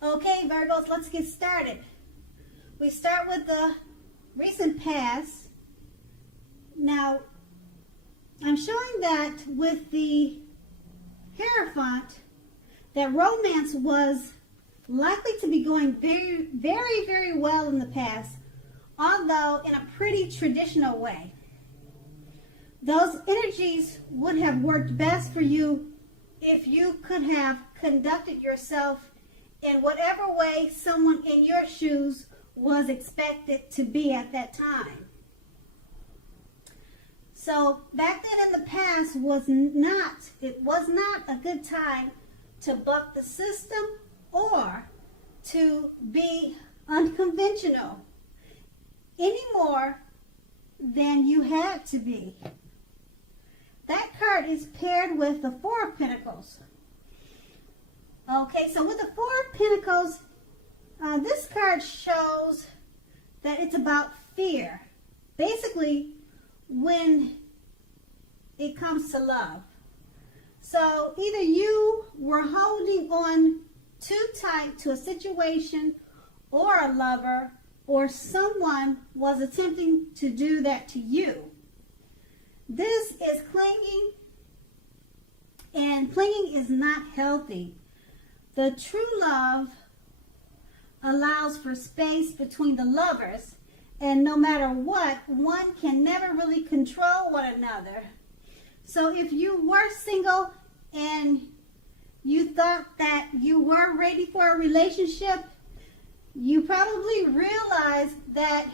Okay, Virgos, let's get started. We start with the recent past. Now, I'm showing that with the Hierophant, that romance was likely to be going very well in the past, although in a pretty traditional way. Those energies would have worked best for you if you could have conducted yourself in whatever way someone in your shoes was expected to be at that time. So back then in the past it was not a good time to buck the system or to be unconventional any more than you had to be. That card is paired with the Four of Pentacles. Okay, so with the Four of Pentacles, this card shows that it's about fear. Basically, when it comes to love. So either you were holding on too tight to a situation or a lover, or someone was attempting to do that to you. This is clinging, and clinging is not healthy. The true love allows for space between the lovers, and no matter what, one can never really control one another. So if you were single and you thought that you were ready for a relationship, you probably realized that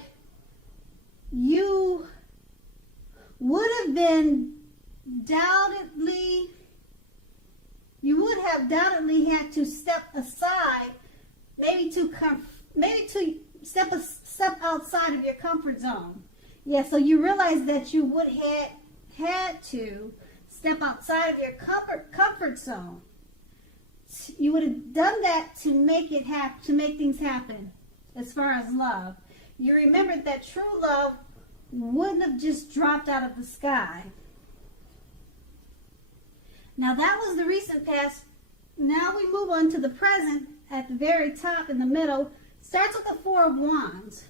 you would have doubtedly had to step aside, maybe to step outside of your comfort zone. Yeah, so you realize that you would have had to step outside of your comfort zone. You would have done that to make things happen as far as love. You remembered that true love wouldn't have just dropped out of the sky. Now that was the recent past. Now we move on to the present. At the very top in the middle starts with the Four of Wands.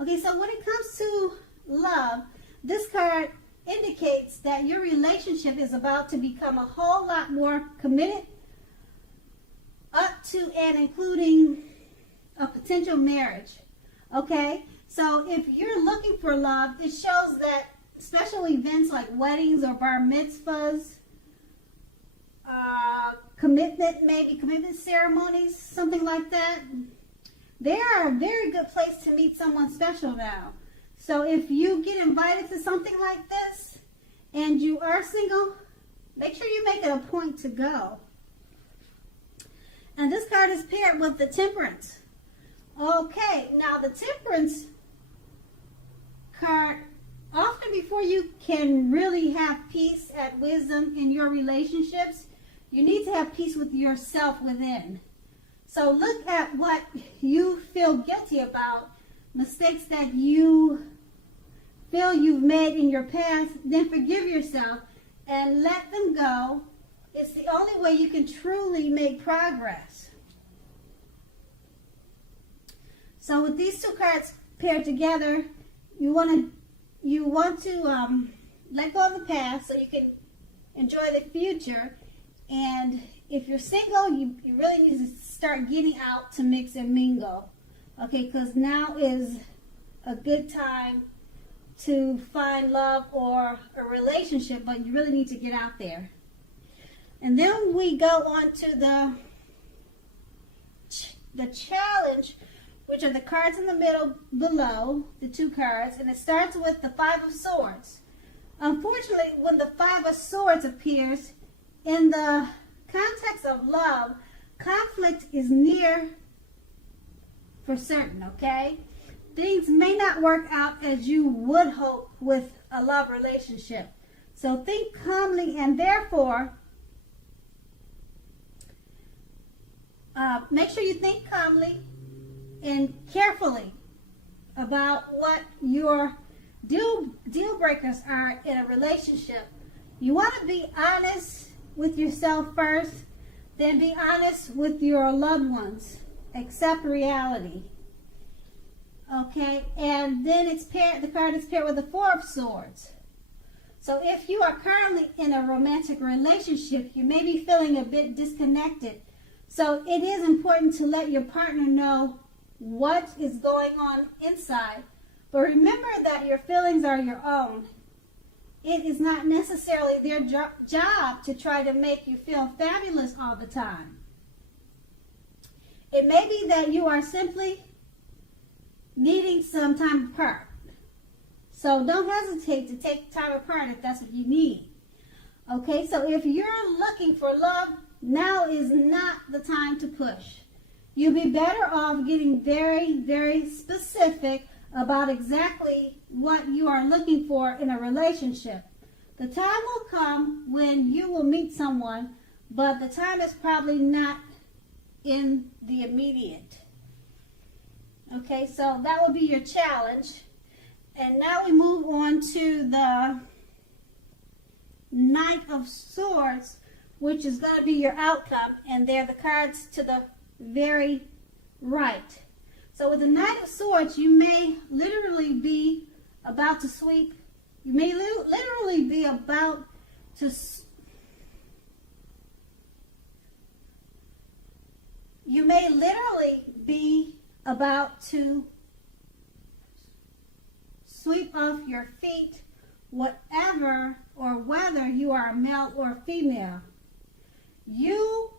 Okay, so when it comes to love, this card indicates that your relationship is about to become a whole lot more committed, up to and including a potential marriage. Okay, so if you're looking for love, it shows that special events like weddings or bar mitzvahs, commitment ceremonies, something like that, they are a very good place to meet someone special now. So if you get invited to something like this and you are single, make sure you make it a point to go. And this card is paired with the Temperance. Okay, now the Temperance card, often before you can really have peace and wisdom in your relationships, you need to have peace with yourself within. So look at what you feel guilty about, mistakes that you feel you've made in your past, then forgive yourself and let them go. It's the only way you can truly make progress. So with these two cards paired together, you want to let go of the past so you can enjoy the future. And if you're single, you really need to start getting out to mix and mingle. Okay, because now is a good time to find love or a relationship, but you really need to get out there. And then we go on to the challenge, which are the cards in the middle below, the two cards, and it starts with the Five of Swords. Unfortunately, when the Five of Swords appears, in the context of love, conflict is near for certain, okay? Things may not work out as you would hope with a love relationship. So think calmly, and therefore, make sure you think calmly and carefully about what your deal breakers are in a relationship. You want to be honest with yourself first Then be honest with your loved ones. Accept reality. Okay, and then the card is paired with the Four of Swords. So if you are currently in a romantic relationship, you may be feeling a bit disconnected. So it is important to let your partner know what is going on inside. But remember that your feelings are your own. It is not necessarily their job to try to make you feel fabulous all the time. It may be that you are simply needing some time apart. So don't hesitate to take time apart if that's what you need. Okay, so if you're looking for love, now is not the time to push. You'll be better off getting very, very specific about exactly what you are looking for in a relationship. The time will come when you will meet someone, but the time is probably not in the immediate. Okay, so that will be your challenge. And now we move on to the Knight of Swords, which is going to be your outcome, and they're the cards to the very right. So with the Knight of Swords, you may literally be about to sweep. You may literally be about to sweep off your feet, whatever or whether you are a male or female. You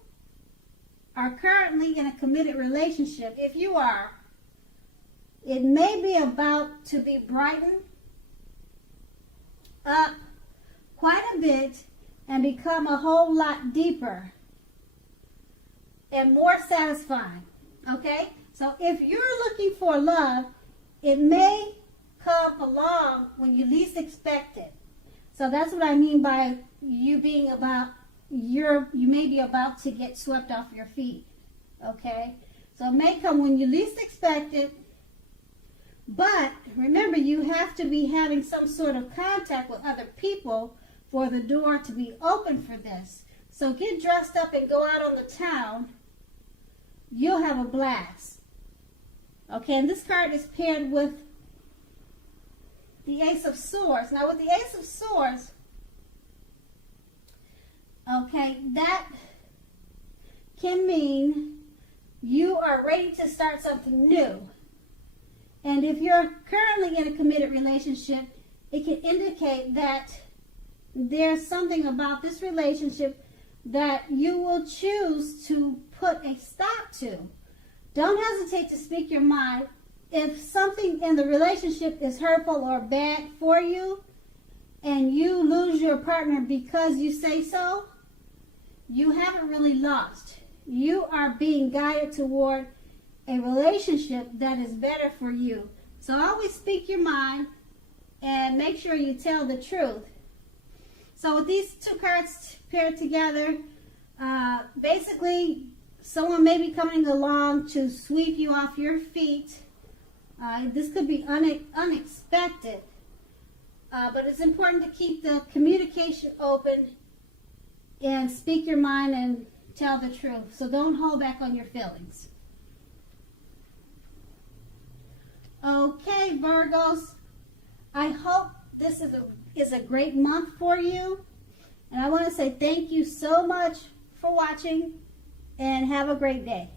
are currently in a committed relationship. If you are, it may be about to be brightened up quite a bit and become a whole lot deeper and more satisfying. Okay? So if you're looking for love, it may come along when you least expect it. So that's what I mean by you being about, you may be about to get swept off your feet. Okay? So it may come when you least expect it. But remember, you have to be having some sort of contact with other people for the door to be open for this. So get dressed up and go out on the town. You'll have a blast. Okay, and this card is paired with the Ace of Swords. Now with the Ace of Swords, okay, that can mean you are ready to start something new. And if you're currently in a committed relationship, it can indicate that there's something about this relationship that you will choose to put a stop to. Don't hesitate to speak your mind. If something in the relationship is hurtful or bad for you, and you lose your partner because you say so, you haven't really lost. You are being guided toward a relationship that is better for you. So always speak your mind and make sure you tell the truth. So with these two cards paired together, basically someone may be coming along to sweep you off your feet. This could be unexpected, but it's important to keep the communication open and speak your mind and tell the truth. So don't hold back on your feelings. Okay, Virgos, I hope this is a great month for you. And I want to say thank you so much for watching and have a great day.